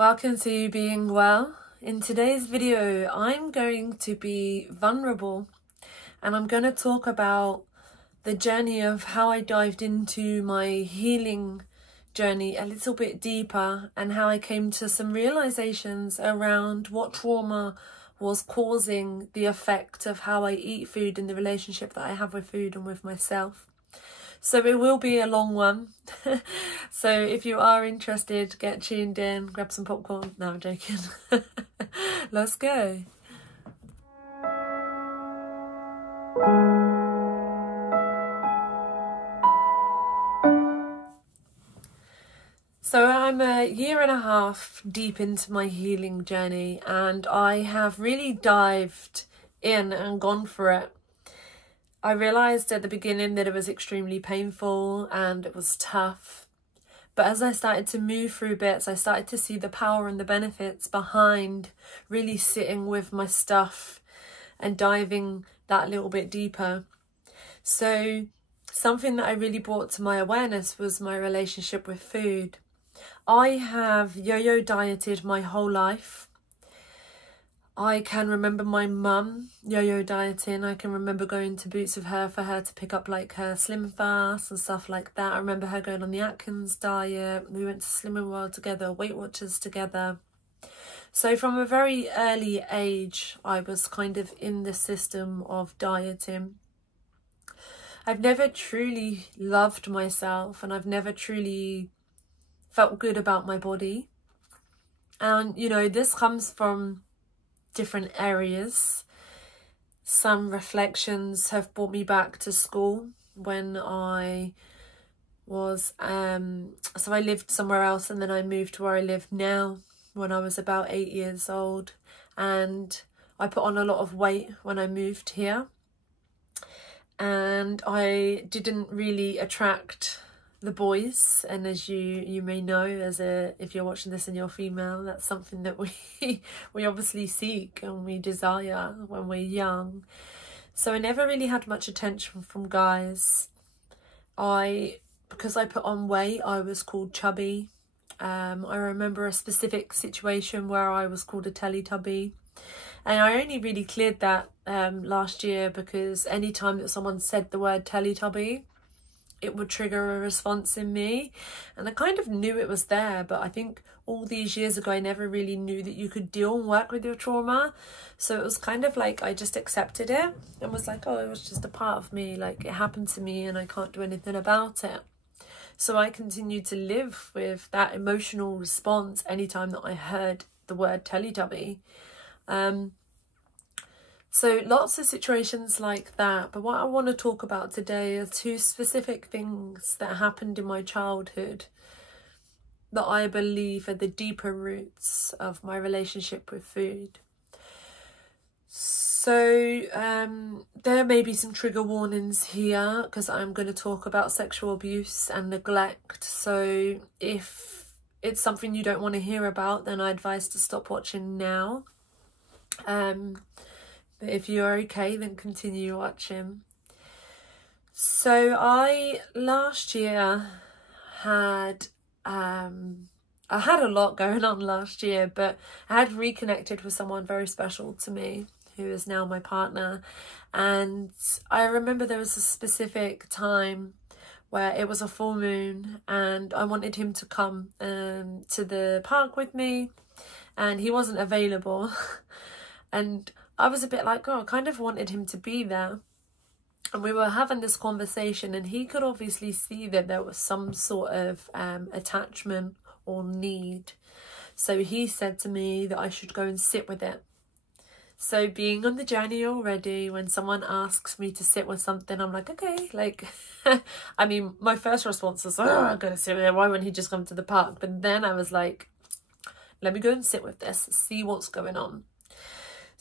Welcome to Being Well. In today's video, I'm going to be vulnerable and I'm going to talk about the journey of how I dived into my healing journey a little bit deeper and how I came to some realizations around what trauma was causing the effect of how I eat food and the relationship that I have with food and with myself. So it will be a long one. So if you are interested, get tuned in, grab some popcorn. No, I'm joking. Let's go. So I'm a year and a half deep into my healing journey and I have really dived in and gone for it. I realised at the beginning that it was extremely painful and it was tough. But as I started to move through bits, I started to see the power and the benefits behind really sitting with my stuff and diving that little bit deeper. So something that I really brought to my awareness was my relationship with food. I have yo-yo dieted my whole life. I can remember my mum yo-yo dieting. I can remember going to Boots with her for her to pick up like her Slim Fast and stuff like that. I remember her going on the Atkins diet. We went to Slimming World together, Weight Watchers together. So from a very early age, I was kind of in the system of dieting. I've never truly loved myself and I've never truly felt good about my body. And, you know, this comes from different areas. Some reflections have brought me back to school when I was so I lived somewhere else and then I moved to where I live now when I was about 8 years old, and I put on a lot of weight when I moved here and I didn't really attract the boys. And as you may know, if you're watching this and you're female, that's something that we obviously seek and we desire when we're young. So I never really had much attention from guys. Because I put on weight, I was called chubby. I remember a specific situation where I was called a Teletubby, and I only really cleared that last year because any time that someone said the word Teletubby, it would trigger a response in me, and I kind of knew it was there, but I think all these years ago I never really knew that you could deal and work with your trauma. So it was kind of like I just accepted it and was like, oh, it was just a part of me, like it happened to me and I can't do anything about it. So I continued to live with that emotional response anytime that I heard the word Teletubby. So lots of situations like that, but what I want to talk about today are two specific things that happened in my childhood that I believe are the deeper roots of my relationship with food. So there may be some trigger warnings here because I'm going to talk about sexual abuse and neglect. So if it's something you don't want to hear about, then I advise to stop watching now. But if you're okay, then continue watching. So last year had I had a lot going on last year, but I had reconnected with someone very special to me who is now my partner. And I remember there was a specific time where it was a full moon and I wanted him to come to the park with me, and he wasn't available. And I was a bit like, oh, I kind of wanted him to be there. And we were having this conversation and he could obviously see that there was some sort of attachment or need. So he said to me that I should go and sit with it. So being on the journey already, when someone asks me to sit with something, I'm like, okay, like, I mean, my first response was, oh, I'm going to sit with it. Why wouldn't he just come to the park? But then I was like, let me go and sit with this, see what's going on.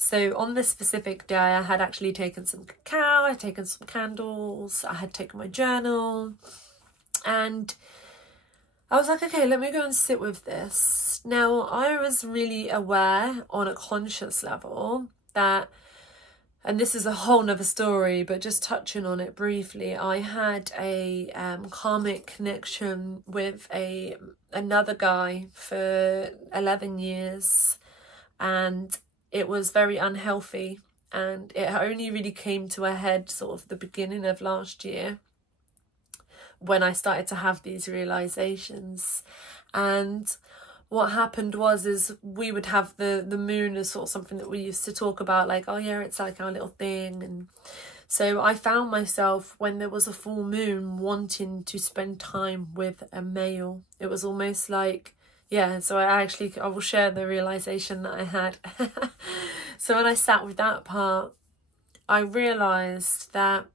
So on this specific day, I had actually taken some cacao, I had taken some candles, I had taken my journal, and I was like, okay, let me go and sit with this. Now, I was really aware on a conscious level that and this is a whole nother story, but just touching on it briefly, I had a karmic connection with another guy for 11 years, and it was very unhealthy, and it only really came to a head sort of the beginning of last year when I started to have these realizations. And what happened is we would have the moon as sort of something that we used to talk about, like, oh yeah, it's like our little thing. And so I found myself, when there was a full moon, wanting to spend time with a male. It was almost like, yeah, so I will share the realization that I had. So when I sat with that part, I realized that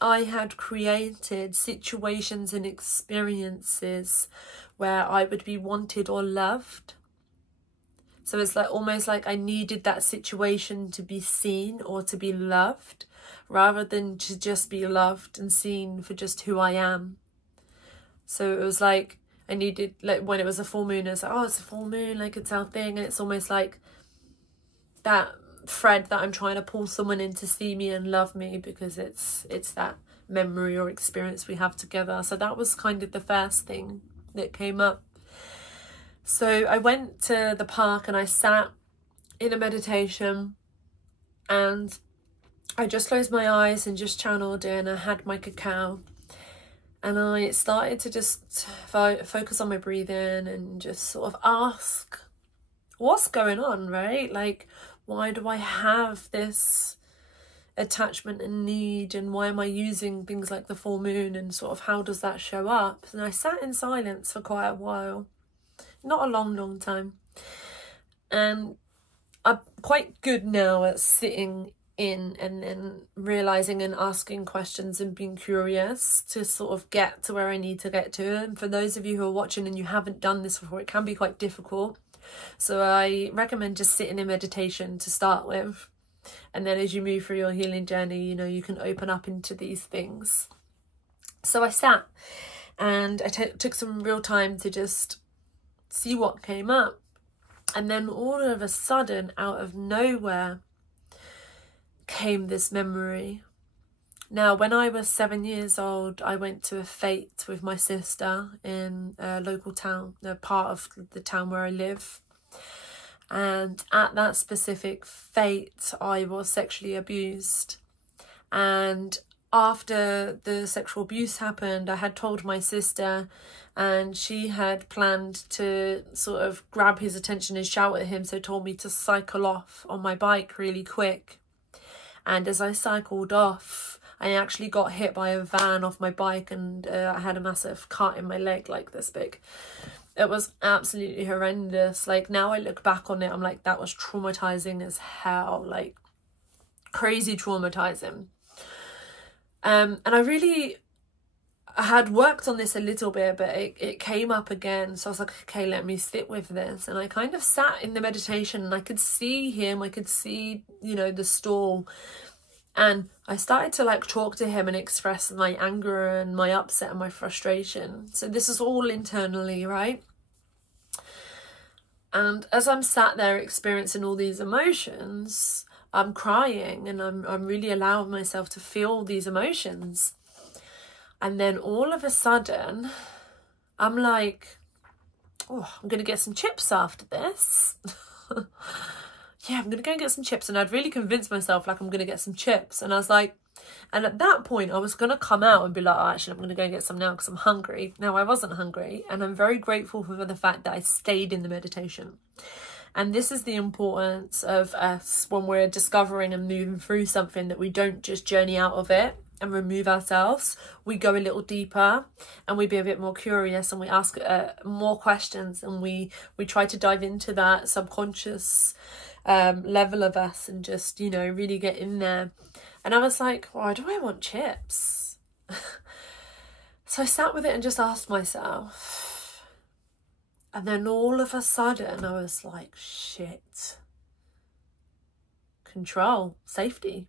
I had created situations and experiences where I would be wanted or loved. So it's like almost like I needed that situation to be seen or to be loved, rather than to just be loved and seen for just who I am. So it was like I needed, like when it was a full moon, it's like, oh, it's a full moon, like it's our thing. And it's almost like that thread that I'm trying to pull someone in to see me and love me, because it's that memory or experience we have together. So that was kind of the first thing that came up. So I went to the park and I sat in a meditation, and I just closed my eyes and just channeled in. I had my cacao, and I started to just focus on my breathing and just sort of ask, what's going on, right? Like, why do I have this attachment and need, and why am I using things like the full moon, and sort of how does that show up? And I sat in silence for quite a while, not a long time, and I'm quite good now at sitting in and then realizing and asking questions and being curious to sort of get to where I need to get to. And for those of you who are watching and you haven't done this before, it can be quite difficult, so I recommend just sitting in meditation to start with. And then as you move through your healing journey, you know, you can open up into these things. So I sat and I took some real time to just see what came up. And then all of a sudden, out of nowhere, came this memory. Now, when I was 7 years old, I went to a fete with my sister in a local town, a part of the town where I live. And at that specific fete, I was sexually abused. And after the sexual abuse happened, I had told my sister, and she had planned to sort of grab his attention and shout at him, so told me to cycle off on my bike really quick. And as I cycled off, I actually got hit by a van off my bike, and I had a massive cut in my leg like this big. It was absolutely horrendous. Like, now I look back on it, I'm like, that was traumatizing as hell, like crazy traumatizing. And I had worked on this a little bit, but it came up again. So I was like, okay, let me sit with this. And I kind of sat in the meditation, and I could see him, I could see, you know, the stall. And I started to like talk to him and express my anger and my upset and my frustration. So this is all internally, right? And as I'm sat there experiencing all these emotions, I'm crying, and I'm really allowing myself to feel these emotions. And then all of a sudden, I'm like, oh, I'm going to get some chips after this. Yeah, I'm going to go and get some chips. And I'd really convinced myself, like, I'm going to get some chips. And I was like, and at that point, I was going to come out and be like, oh, actually, I'm going to go and get some now because I'm hungry. Now, I wasn't hungry. And I'm very grateful for the fact that I stayed in the meditation. And this is the importance of us when we're discovering and moving through something, that we don't just journey out of it and remove ourselves. We go a little deeper, and we be a bit more curious, and we ask more questions, and we try to dive into that subconscious level of us, and just, you know, really get in there. And I was like, why do I want chips? So I sat with it and just asked myself. And then all of a sudden I was like, shit. Control, safety.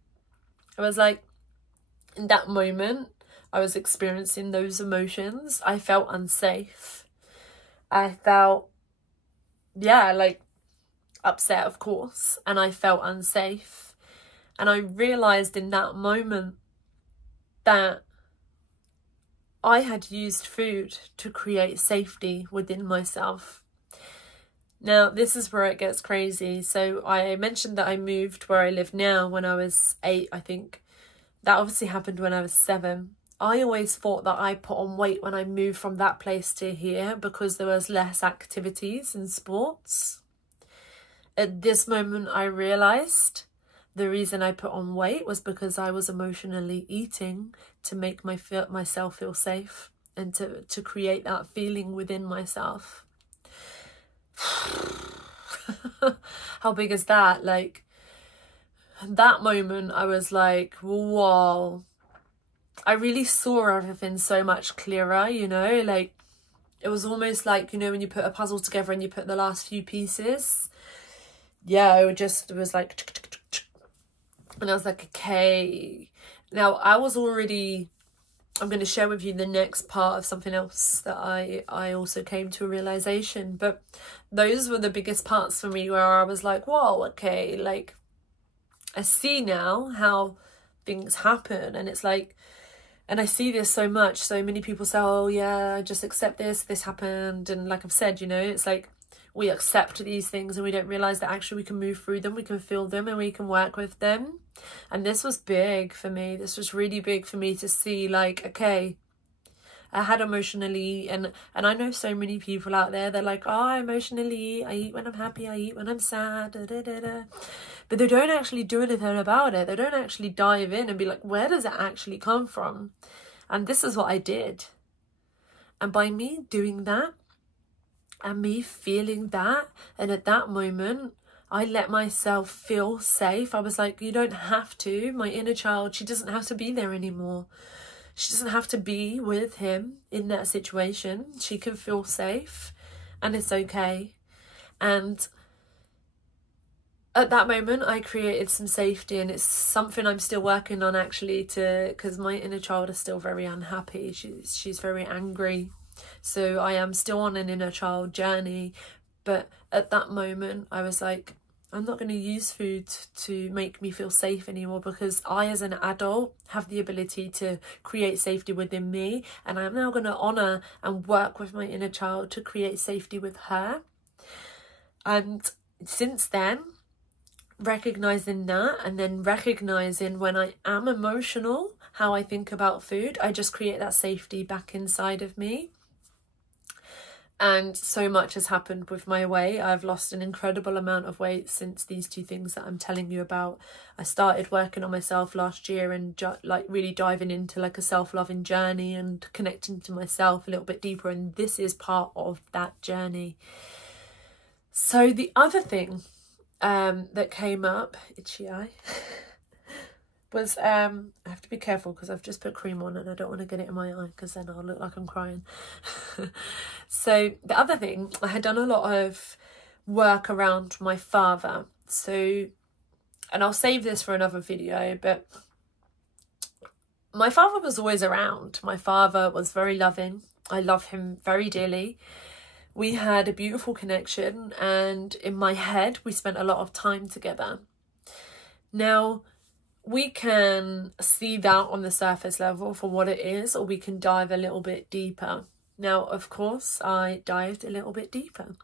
I was like, in that moment, I was experiencing those emotions. I felt unsafe. I felt, yeah, like upset, of course. And I felt unsafe. And I realized in that moment that I had used food to create safety within myself. Now, this is where it gets crazy. So I mentioned that I moved where I live now when I was 8, I think. That obviously happened when I was 7. I always thought that I put on weight when I moved from that place to here because there was less activities and sports. At this moment, I realised the reason I put on weight was because I was emotionally eating to make myself feel safe and to create that feeling within myself. How big is that? Like, that moment I was like, whoa, I really saw everything so much clearer, you know, like it was almost like, you know, when you put a puzzle together and you put the last few pieces. Yeah, it was like, and I was like, okay. Now I was already, I'm going to share with you the next part of something else that I also came to a realization, but those were the biggest parts for me where I was like, whoa, okay, like I see now how things happen. And it's like, and I see this so much, so many people say, oh yeah, just accept this happened. And like I've said, you know, it's like we accept these things and we don't realize that actually we can move through them, we can feel them, and we can work with them. And this was big for me. This was really big for me to see, like, okay, I had emotionally, and I know so many people out there, they're like, oh, I emotionally, I eat when I'm happy, I eat when I'm sad, da, da, da, da. But they don't actually do anything about it. They don't actually dive in and be like, where does it actually come from? And this is what I did. And by me doing that and me feeling that, and at that moment, I let myself feel safe. I was like, you don't have to. My inner child, she doesn't have to be there anymore. She doesn't have to be with him in that situation. She can feel safe and it's okay. And at that moment, I created some safety, and it's something I'm still working on actually, because my inner child is still very unhappy. She's very angry. So I am still on an inner child journey. But at that moment, I was like, I'm not going to use food to make me feel safe anymore, because I, as an adult, have the ability to create safety within me. And I'm now going to honour and work with my inner child to create safety with her. And since then, recognizing that, and then recognizing when I am emotional, how I think about food, I just create that safety back inside of me. And so much has happened with my weight. I've lost an incredible amount of weight since these two things that I'm telling you about. I started working on myself last year and like really diving into like a self-loving journey and connecting to myself a little bit deeper. And this is part of that journey. So the other thing that came up, itchy eye, was I have to be careful because I've just put cream on and I don't want to get it in my eye because then I'll look like I'm crying. So the other thing, I had done a lot of work around my father. So, and I'll save this for another video, but my father was always around. My father was very loving. I love him very dearly. We had a beautiful connection, and in my head, we spent a lot of time together. Now, we can see that on the surface level for what it is, or we can dive a little bit deeper. Now, of course, I dived a little bit deeper.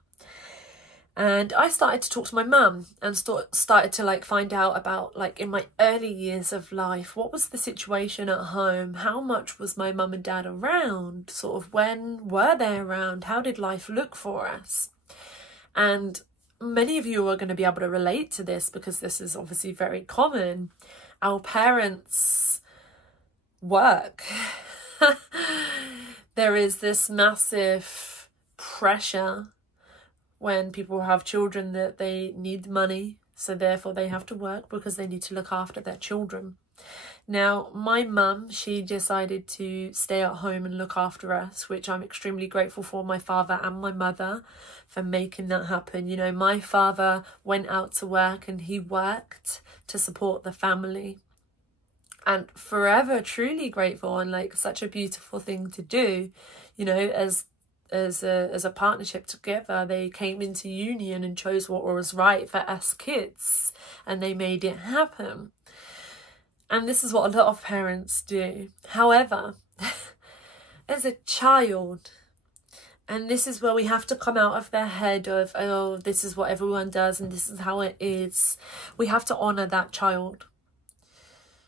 And I started to talk to my mum and started to like find out about, like, in my early years of life, what was the situation at home? How much was my mum and dad around? Sort of when were they around? How did life look for us? And many of you are going to be able to relate to this because this is obviously very common. Our parents work. There is this massive pressure when people have children that they need money, so therefore they have to work because they need to look after their children. Now, my mum, she decided to stay at home and look after us, which I'm extremely grateful for my father and my mother for making that happen. You know, my father went out to work and he worked to support the family. And forever truly grateful, and like such a beautiful thing to do, you know, as as a partnership together. They came into union and chose what was right for us kids, and they made it happen. And this is what a lot of parents do. However, as a child, and this is where we have to come out of their head of, oh, this is what everyone does and this is how it is. We have to honour that child.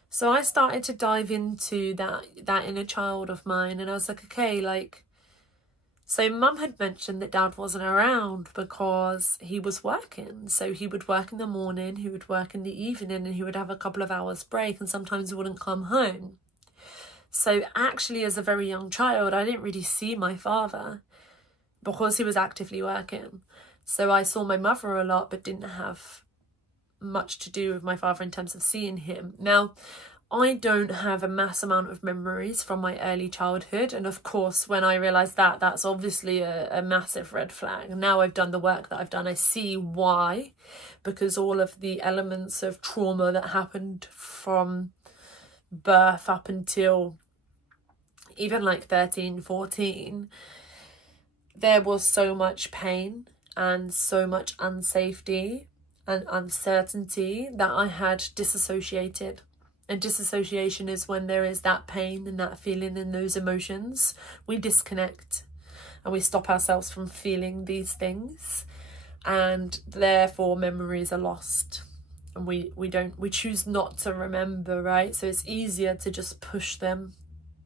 So I started to dive into that inner child of mine, and I was like, okay, like, so mum had mentioned that dad wasn't around because he was working. So he would work in the morning, he would work in the evening, and he would have a couple of hours break, and sometimes he wouldn't come home. So actually, as a very young child, I didn't really see my father because he was actively working. So I saw my mother a lot, but didn't have much to do with my father in terms of seeing him. Now, I don't have a mass amount of memories from my early childhood, and of course when I realised that, that's obviously a massive red flag. Now I've done the work that I've done, I see why, because all of the elements of trauma that happened from birth up until even like 13, 14, there was so much pain and so much unsafety and uncertainty that I had disassociated. And disassociation is when there is that pain and that feeling and those emotions. We disconnect and we stop ourselves from feeling these things, and therefore memories are lost, and we choose not to remember, right? So it's easier to just push them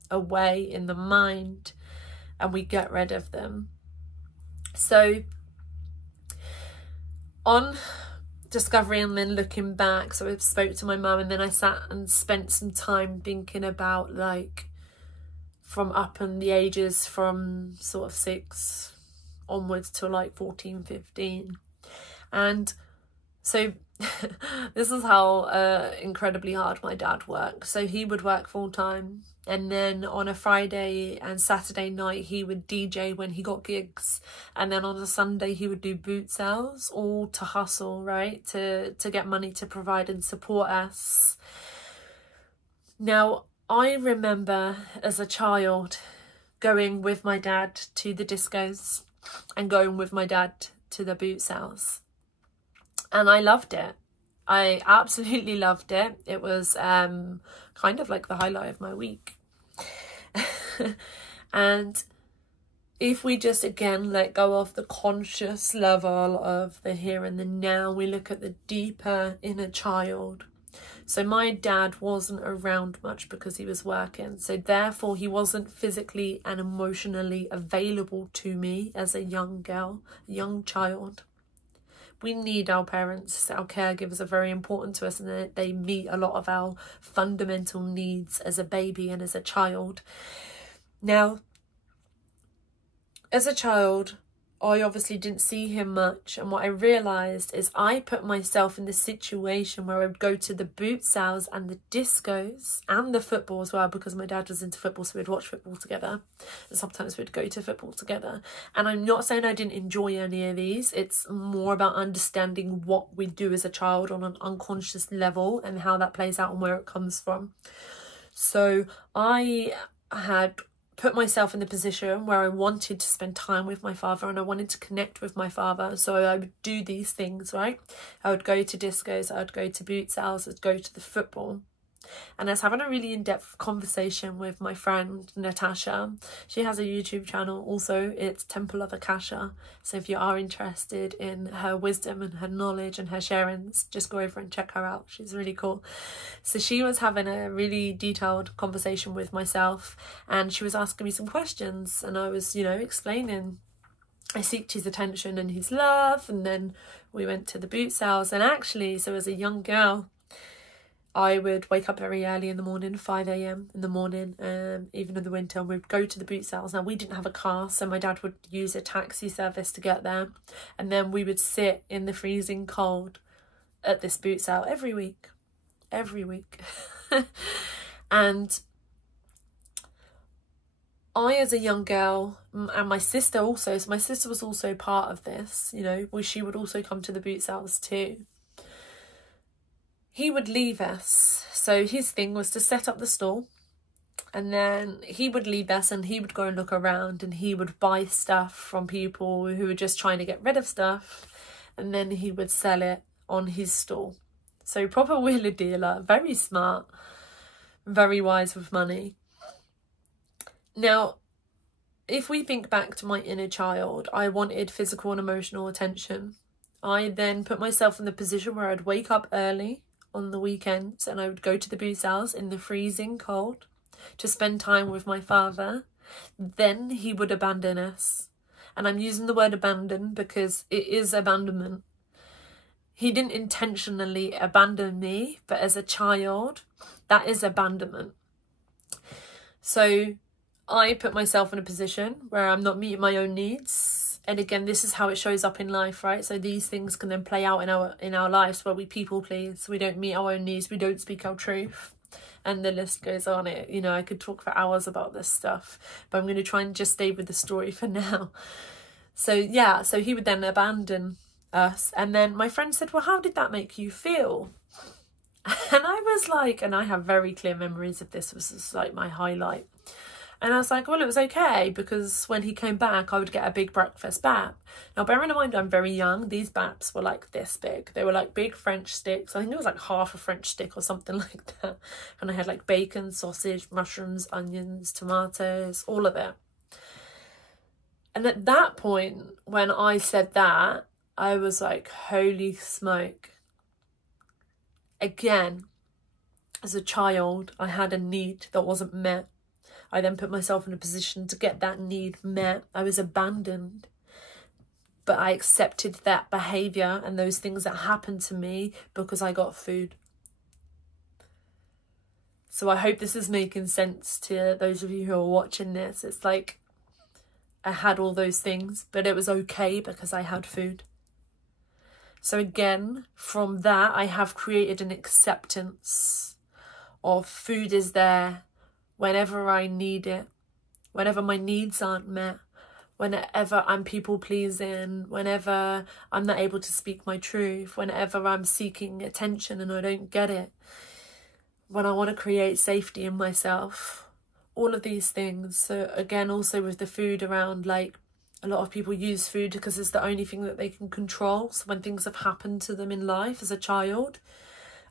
away in the mind and we get rid of them. So on discovery and then looking back, so I spoke to my mum, and then I sat and spent some time thinking about, like, from up in the ages from sort of 6 onwards to like 14, 15. And so this is how incredibly hard my dad worked. So he would work full time, and then on a Friday and Saturday night he would DJ when he got gigs, and then on a Sunday he would do boot sales, all to hustle, right, to get money to provide and support us. Now I remember as a child going with my dad to the discos and going with my dad to the boot sales, and I loved it. I absolutely loved it. It was kind of like the highlight of my week. And if we just again let go of the conscious level of the here and the now, we look at the deeper inner child. So my dad wasn't around much because he was working, so therefore he wasn't physically and emotionally available to me as a young girl, a young child. We need our parents, our caregivers are very important to us, and they meet a lot of our fundamental needs as a baby and as a child. Now, as a child, I obviously didn't see him much, and what I realised is I put myself in the situation where I would go to the boot sales and the discos and the football as well, because my dad was into football, so we'd watch football together, and sometimes we'd go to football together. And I'm not saying I didn't enjoy any of these, it's more about understanding what we do as a child on an unconscious level and how that plays out and where it comes from. So I had put myself in the position where I wanted to spend time with my father and I wanted to connect with my father. So I would do these things, right? I would go to discos, I would go to boot sales, I'd go to the football. And I was having a really in-depth conversation with my friend Natasha. She has a YouTube channel also, it's Temple of Akasha. So if you are interested in her wisdom and her knowledge and her sharings, just go over and check her out. She's really cool. So she was having a really detailed conversation with myself, and she was asking me some questions, and I was, you know, explaining. I seeked his attention and his love, and then we went to the boot sales. And actually, so as a young girl, I would wake up very early in the morning, 5 a.m. in the morning, even in the winter, and we'd go to the boot sales. Now, we didn't have a car, so my dad would use a taxi service to get there. And then we would sit in the freezing cold at this boot sale every week. And I, as a young girl, and my sister also, so my sister was also part of this, you know, where she would also come to the boot sales too. He would leave us. So his thing was to set up the stall, And then he would leave us and he would go and look around and he would buy stuff from people who were just trying to get rid of stuff, and then he would sell it on his stall. So proper wheeler dealer, very smart, very wise with money. Now, if we think back to my inner child, I wanted physical and emotional attention. I then put myself in the position where I'd wake up early on the weekends and I would go to the booze house in the freezing cold to spend time with my father. Then he would abandon us. And I'm using the word abandon because it is abandonment. He didn't intentionally abandon me, but as a child, that is abandonment. So I put myself in a position where I'm not meeting my own needs. And again, this is how it shows up in life, right? So these things can then play out in our lives where we people please. We don't meet our own needs. We don't speak our truth. And the list goes on. You know, I could talk for hours about this stuff, but I'm going to try and just stay with the story for now. So yeah, so he would then abandon us. And then my friend said, well, how did that make you feel? And I was like, and I have very clear memories of this, was just like my highlight. And I was like, well, it was okay, because when he came back, I would get a big breakfast bap. Now, bearing in mind, I'm very young. These baps were like this big. They were like big French sticks. I think it was like half a French stick or something like that. And I had like bacon, sausage, mushrooms, onions, tomatoes, all of it. And at that point, when I said that, I was like, holy smoke. Again, as a child, I had a need that wasn't met. I then put myself in a position to get that need met. I was abandoned, but I accepted that behaviour and those things that happened to me because I got food. So I hope this is making sense to those of you who are watching this. It's like I had all those things, but it was okay because I had food. So again, from that, I have created an acceptance of food is there whenever I need it, whenever my needs aren't met, whenever I'm people pleasing, whenever I'm not able to speak my truth, whenever I'm seeking attention and I don't get it, when I want to create safety in myself, all of these things. So again, also with the food around, like a lot of people use food because it's the only thing that they can control. So when things have happened to them in life as a child,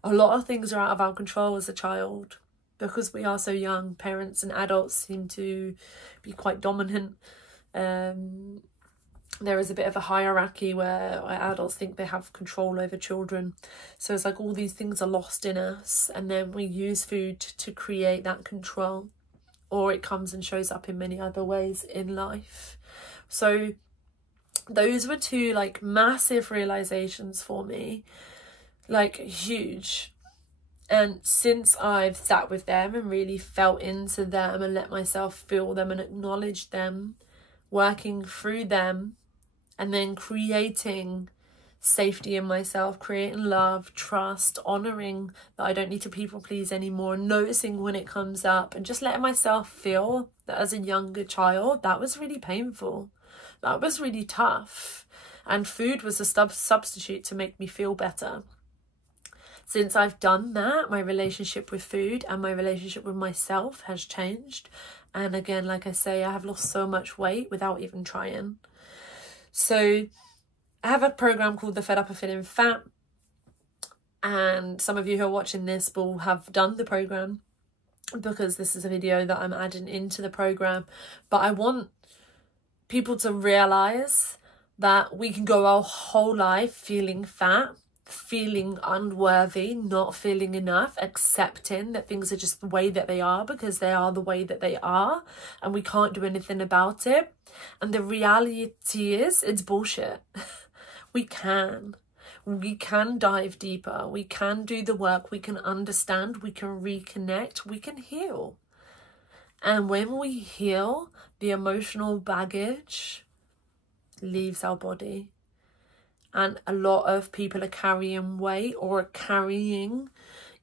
a lot of things are out of our control as a child. Because we are so young, parents and adults seem to be quite dominant. There is a bit of a hierarchy where adults think they have control over children. So it's like all these things are lost in us, and then we use food to create that control, or it comes and shows up in many other ways in life. So those were two like massive realizations for me, like huge. And since I've sat with them and really felt into them and let myself feel them and acknowledge them, working through them, and then creating safety in myself, creating love, trust, honouring that I don't need to people please anymore, noticing when it comes up, and just letting myself feel that as a younger child, that was really painful. That was really tough. And food was a substitute to make me feel better. Since I've done that, my relationship with food and my relationship with myself has changed. And again, like I say, I have lost so much weight without even trying. So I have a program called the Fed Up of Feeling Fat. And some of you who are watching this will have done the program, because this is a video that I'm adding into the program. But I want people to realise that we can go our whole life feeling fat, feeling unworthy, not feeling enough, accepting that things are just the way that they are because they are the way that they are and we can't do anything about it. And the reality is, it's bullshit. We can dive deeper, we can do the work, we can understand, we can reconnect, we can heal. And when we heal, the emotional baggage leaves our body. And a lot of people are carrying weight or are carrying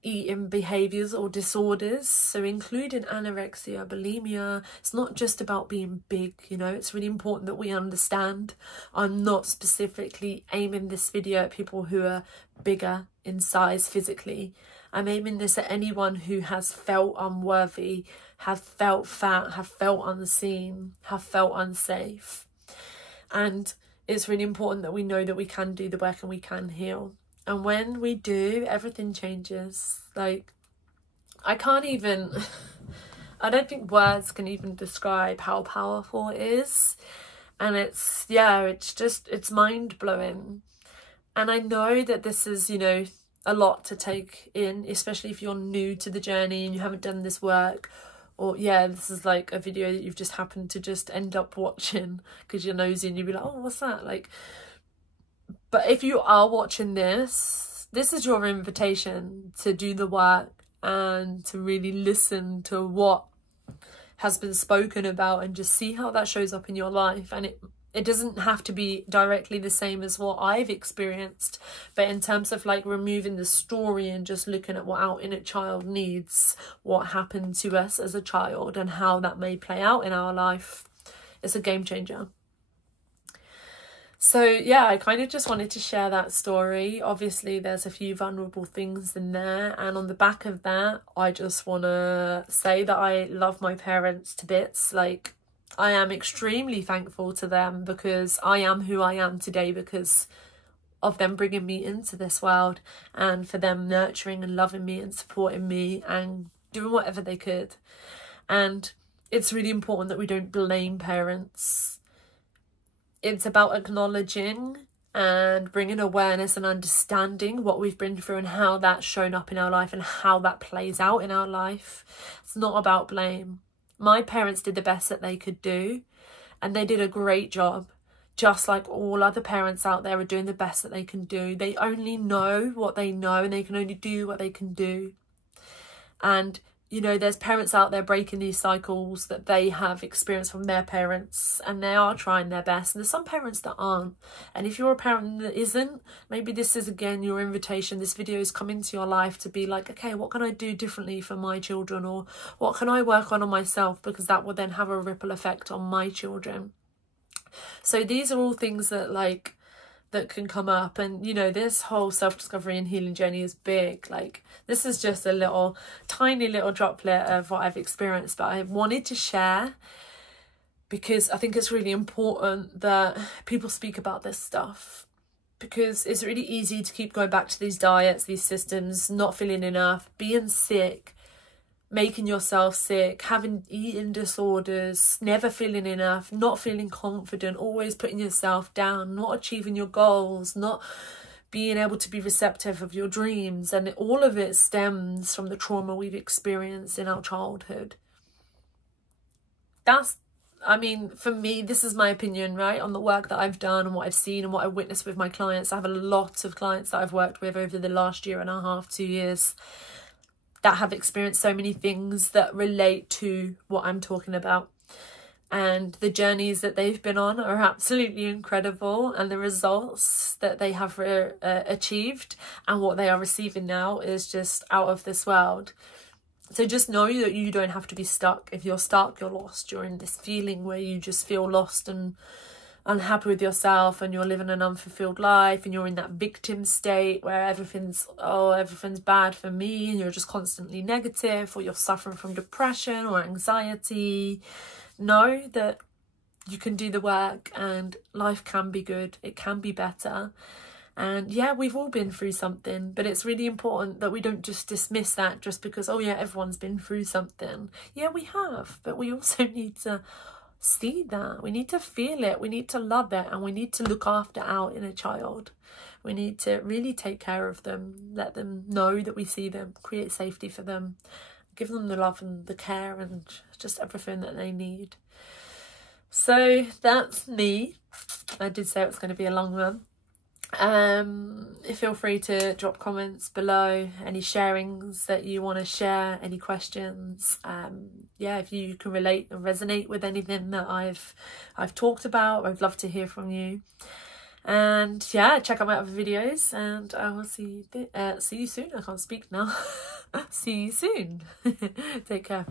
eating behaviours or disorders, so including anorexia, bulimia. It's not just about being big, you know, it's really important that we understand. I'm not specifically aiming this video at people who are bigger in size physically. I'm aiming this at anyone who has felt unworthy, have felt fat, have felt unseen, have felt unsafe. And it's really important that we know that we can do the work and we can heal. And when we do, everything changes. Like, I don't think words can even describe how powerful it is. And it's mind-blowing. And I know that this is, you know, a lot to take in, especially if you're new to the journey and you haven't done this work. Or, this is like a video that you've just happened to just end up watching because you're nosy and you'll be like, oh, what's that? Like, but if you are watching this is your invitation to do the work and to really listen to what has been spoken about and just see how that shows up in your life. And it doesn't have to be directly the same as what I've experienced, but in terms of like removing the story and just looking at what our inner child needs, what happened to us as a child and how that may play out in our life, it's a game changer. So I kind of just wanted to share that story. Obviously there's a few vulnerable things in there, and on the back of that I just want to say that I love my parents to bits. Like, I am extremely thankful to them because I am who I am today because of them bringing me into this world, and for them nurturing and loving me and supporting me and doing whatever they could. And it's really important that we don't blame parents. It's about acknowledging and bringing awareness and understanding what we've been through and how that's shown up in our life and how that plays out in our life. It's not about blame. My parents did the best that they could do, and they did a great job, just like all other parents out there are doing the best that they can do. They only know what they know, and they can only do what they can do. And, you know, there's parents out there breaking these cycles that they have experienced from their parents, and they are trying their best. And there's some parents that aren't. And if you're a parent that isn't, maybe this is, again, your invitation. This video is coming to your life to be like, okay, what can I do differently for my children? Or what can I work on myself? Because that will then have a ripple effect on my children. So these are all things that, like, that can come up. And, you know, this whole self-discovery and healing journey is big. Like, this is just a tiny little droplet of what I've experienced, but I wanted to share because I think it's really important that people speak about this stuff, because it's really easy to keep going back to these diets, these systems, not feeling enough, being sick, making yourself sick, having eating disorders, never feeling enough, not feeling confident, always putting yourself down, not achieving your goals, not being able to be receptive of your dreams. And all of it stems from the trauma we've experienced in our childhood. For me, this is my opinion, right, on the work that I've done and what I've seen and what I've witnessed with my clients. I have a lot of clients that I've worked with over the last 1.5 to 2 years that have experienced so many things that relate to what I'm talking about. And the journeys that they've been on are absolutely incredible, and the results that they have achieved and what they are receiving now is just out of this world. So just know that you don't have to be stuck. If you're stuck, you're lost. You're in this feeling where you just feel lost and unhappy with yourself, and you're living an unfulfilled life, and you're in that victim state where everything's bad for me, and you're just constantly negative, or you're suffering from depression or anxiety. Know that you can do the work and life can be good. It can be better. And we've all been through something, but it's really important that we don't just dismiss that just because, everyone's been through something. Yeah, we have, but we also need to see that. We need to feel it. We need to love it, and we need to look after our inner child. We need to really take care of them, let them know that we see them, create safety for them, give them the love and the care and just everything that they need. So that's me. I did say it was going to be a long one. Feel free to drop comments below, any sharings that you want to share, any questions. If you can relate and resonate with anything that I've talked about, I'd love to hear from you. And check out my other videos, and I will see you soon. I can't speak now. See you soon. Take care.